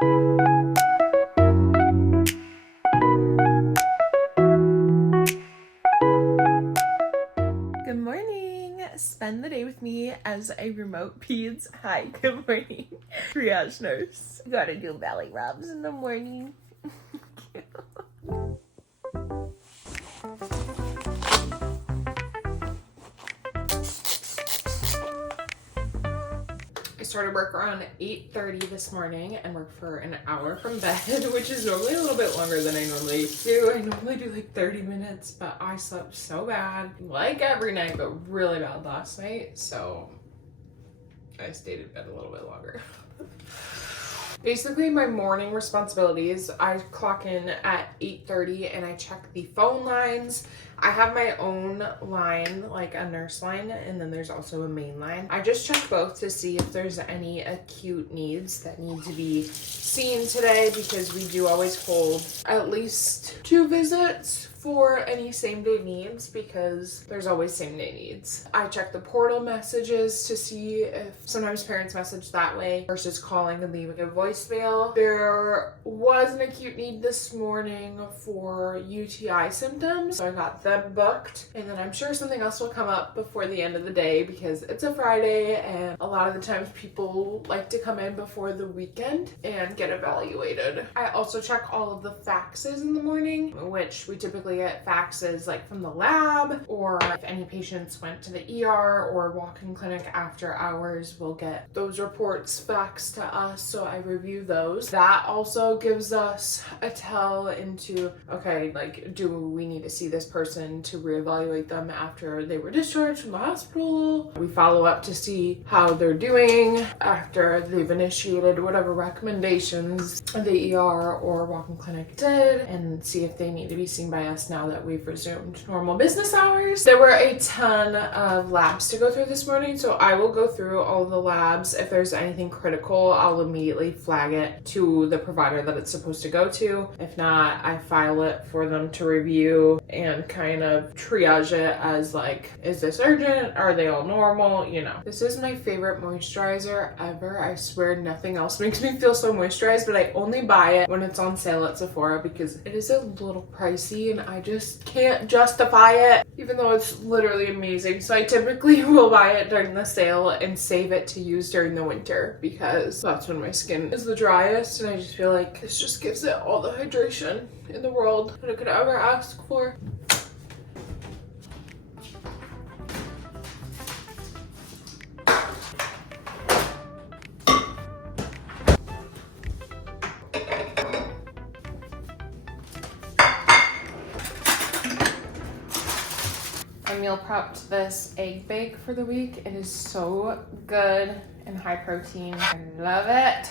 Good morning. Spend the day with me as a remote PEDS. Hi, good morning. Triage nurse. You gotta do belly rubs in the morning. I started work around 8:30 this morning and worked for an hour from bed, which is normally a little bit longer than I normally do. I normally do like 30 minutes, but I slept so bad, like every night, but really bad last night, so I stayed in bed a little bit longer. Basically, my morning responsibilities, I clock in at 8:30 and I check the phone lines. I have my own line, like a nurse line, and then there's also a main line. I just check both to see if there's any acute needs that need to be seen today, because we do always hold at least 2 visits for any same day needs, because there's always same day needs. I check the portal messages to see if sometimes parents message that way versus calling and leaving a voicemail. There was an acute need this morning for UTI symptoms, so I got them booked, and then I'm sure something else will come up before the end of the day because it's a Friday and a lot of the times people like to come in before the weekend and get evaluated. I also check all of the faxes in the morning, which we typically get faxes like from the lab, or if any patients went to the ER or walk-in clinic after hours, we'll get those reports faxed to us, so I review those. That also gives us a tell into, okay, like, do we need to see this person to reevaluate them after they were discharged from the hospital? We follow up to see how they're doing after they've initiated whatever recommendations the ER or walk-in clinic did, and see if they need to be seen by us now that we've resumed normal business hours. There were a ton of labs to go through this morning, so I will go through all the labs. If there's anything critical, I'll immediately flag it to the provider that it's supposed to go to. If not, I file it for them to review and kind of triage it as like, is this urgent? Are they all normal? You know. This is my favorite moisturizer ever. I swear nothing else makes me feel so moisturized, but I only buy it when it's on sale at Sephora because it is a little pricey and I just can't justify it, even though it's literally amazing. So I typically will buy it during the sale and save it to use during the winter because that's when my skin is the driest, and I just feel like this just gives it all the hydration in the world that I could ever ask for. I meal prepped this egg bake for the week. It is so good and high protein. I love it.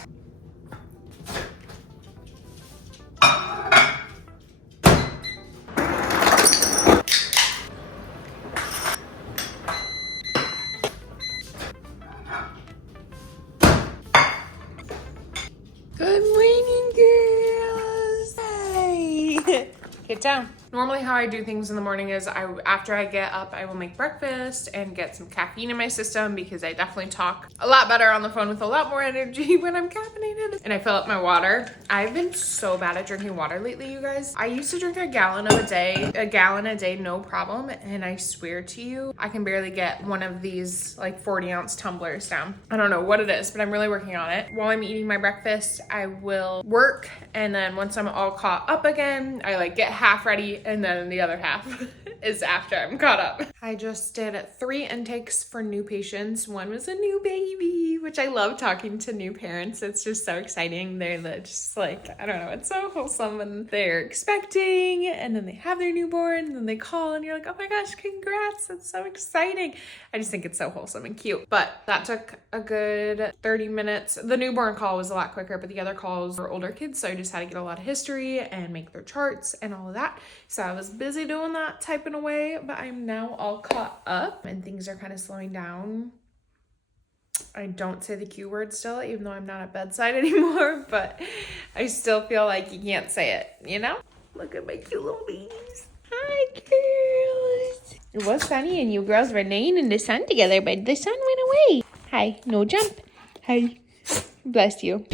Good morning, girls. Hey. Get down. Normally how I do things in the morning is after I get up, I will make breakfast and get some caffeine in my system because I definitely talk a lot better on the phone with a lot more energy when I'm caffeinated. And I fill up my water. I've been so bad at drinking water lately, you guys. I used to drink a gallon a day, no problem. And I swear to you, I can barely get one of these like 40-ounce tumblers down. I don't know what it is, but I'm really working on it. While I'm eating my breakfast, I will work. And then once I'm all caught up again, I like get half ready, and then the other half is after I'm caught up. I just did 3 intakes for new patients. One was a new baby, which I love talking to new parents. It's just so exciting. They're just like, I don't know, it's so wholesome, and they're expecting, and then they have their newborn, and then they call, and you're like, oh my gosh, congrats, that's so exciting. I just think it's so wholesome and cute. But that took a good 30 minutes. The newborn call was a lot quicker, but the other calls were older kids, so I just had to get a lot of history and make their charts and all of that. So I was busy doing that, typing away, but I'm now all caught up and things are kind of slowing down. I don't say the Q word still, even though I'm not at bedside anymore, but I still feel like you can't say it, you know? Look at my cute little babies. Hi, girls. It was sunny and you girls were laying in the sun together, but the sun went away. Hi, no jump. Hi. Bless you.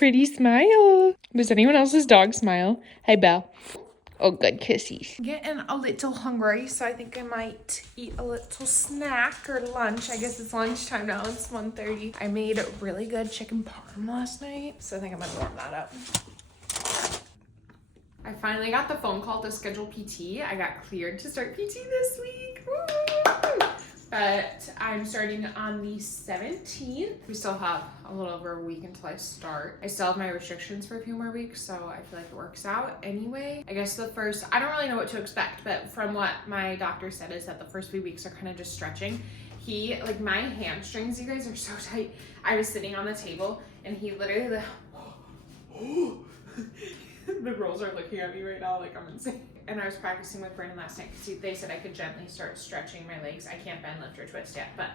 Pretty smile. Does anyone else's dog smile? Hi, Belle. Oh, good kissies. Getting a little hungry, so I think I might eat a little snack or lunch. I guess it's lunchtime now. It's 1:30. I made really good chicken parm last night, so I think I'm gonna warm that up. I finally got the phone call to schedule PT. I got cleared to start PT this week. Woo! But I'm starting on the 17th. We still have a little over a week until I start. I still have my restrictions for a few more weeks, so I feel like it works out anyway. I guess I don't really know what to expect, but from what my doctor said is that the first few weeks are kind of just stretching. My hamstrings, you guys, are so tight. I was sitting on the table and he literally the girls are looking at me right now like I'm insane. And I was practicing with Brandon last night because they said I could gently start stretching my legs. I can't bend, lift, or twist yet, but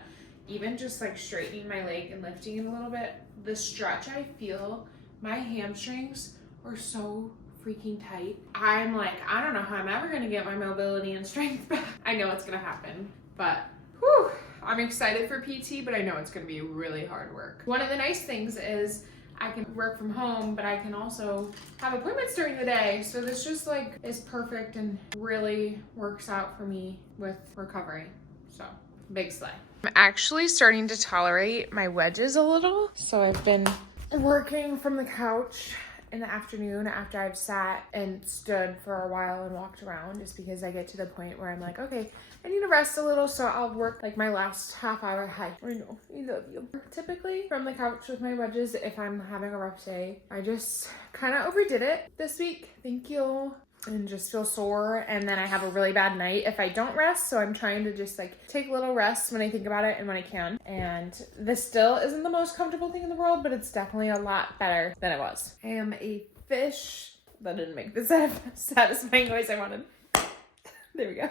even just like straightening my leg and lifting it a little bit, the stretch I feel, my hamstrings are so freaking tight. I'm like, I don't know how I'm ever gonna get my mobility and strength back. I know it's gonna happen, but whew, I'm excited for PT, but I know it's gonna be really hard work. One of the nice things is I can work from home, but I can also have appointments during the day. So this just like is perfect and really works out for me with recovery. So big slay. I'm actually starting to tolerate my wedges a little. So I've been working from the couch in the afternoon after I've sat and stood for a while and walked around, just because I get to the point where I'm like, okay, I need to rest a little, so I'll work like my last half hour. Hi, I know, I love you. Typically from the couch with my wedges, if I'm having a rough day, I just kind of overdid it this week. Thank you. And just feel sore, and then I have a really bad night if I don't rest. So I'm trying to just like take little rests when I think about it and when I can. And this still isn't the most comfortable thing in the world, but it's definitely a lot better than it was. I am a fish. That didn't make the satisfying noise I wanted. There we go.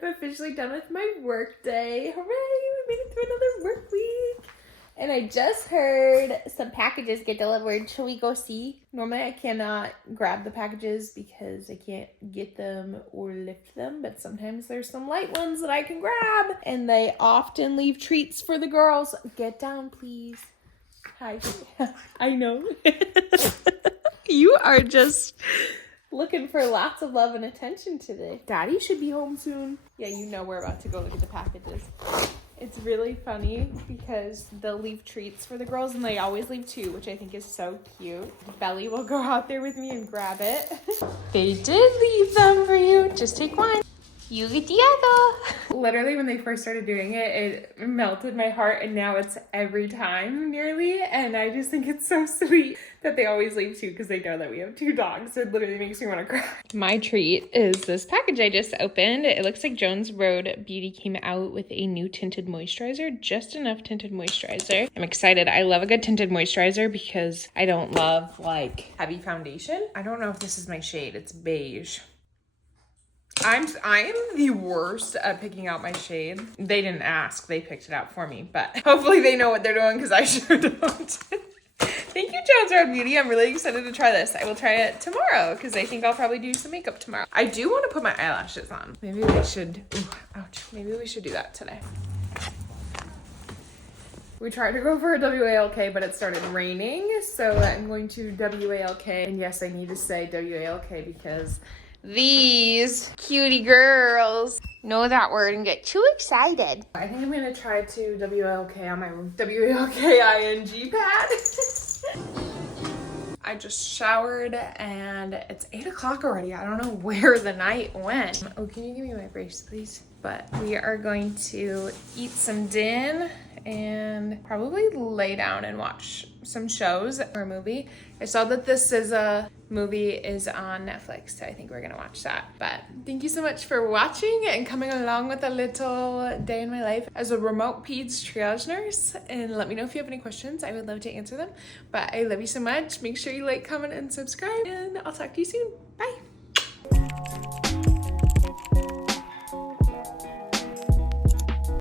I'm officially done with my work day. Hooray, we made it through another work week. And I just heard some packages get delivered. Shall we go see? Normally I cannot grab the packages because I can't get them or lift them, but sometimes there's some light ones that I can grab, and they often leave treats for the girls. Get down, please. Hi. I know. You are just looking for lots of love and attention today. Daddy should be home soon. Yeah, you know we're about to go look at the packages. It's really funny because they'll leave treats for the girls, and they always leave 2, which I think is so cute. Belly will go out there with me and grab it. They did leave them for you. Just take one. You get the other. Literally, when they first started doing it, it melted my heart, and now it's every time nearly. And I just think it's so sweet that they always leave 2 because they know that we have 2 dogs. It literally makes me want to cry. My treat is this package I just opened. It looks like Jones Road Beauty came out with a new tinted moisturizer, just enough tinted moisturizer. I'm excited. I love a good tinted moisturizer because I don't love like heavy foundation. I don't know if this is my shade. It's beige. I am the worst at picking out my shade. They didn't ask, they picked it out for me, but hopefully they know what they're doing because I sure don't. Thank you, Jones Road Beauty. I'm really excited to try this. I will try it tomorrow because I think I'll probably do some makeup tomorrow. I do want to put my eyelashes on. Maybe we should, ouch. Maybe we should do that today. We tried to go for a WALK, but it started raining, so I'm going to WALK. And yes, I need to say WALK because these cutie girls know that word and get too excited. I think I'm gonna try to WALK on my WALK ing pad. I just showered and it's 8 o'clock already. I don't know where the night went. Oh, can you give me my brace, please? But we are going to eat some din and probably lay down and watch some shows or a movie. I saw that this is a movie is on Netflix, so I think we're gonna watch that. But thank you so much for watching and coming along with a little day in my life as a remote PEDS triage nurse. And let me know if you have any questions. I would love to answer them. But I love you so much. Make sure you like, comment, and subscribe, and I'll talk to you soon. Bye.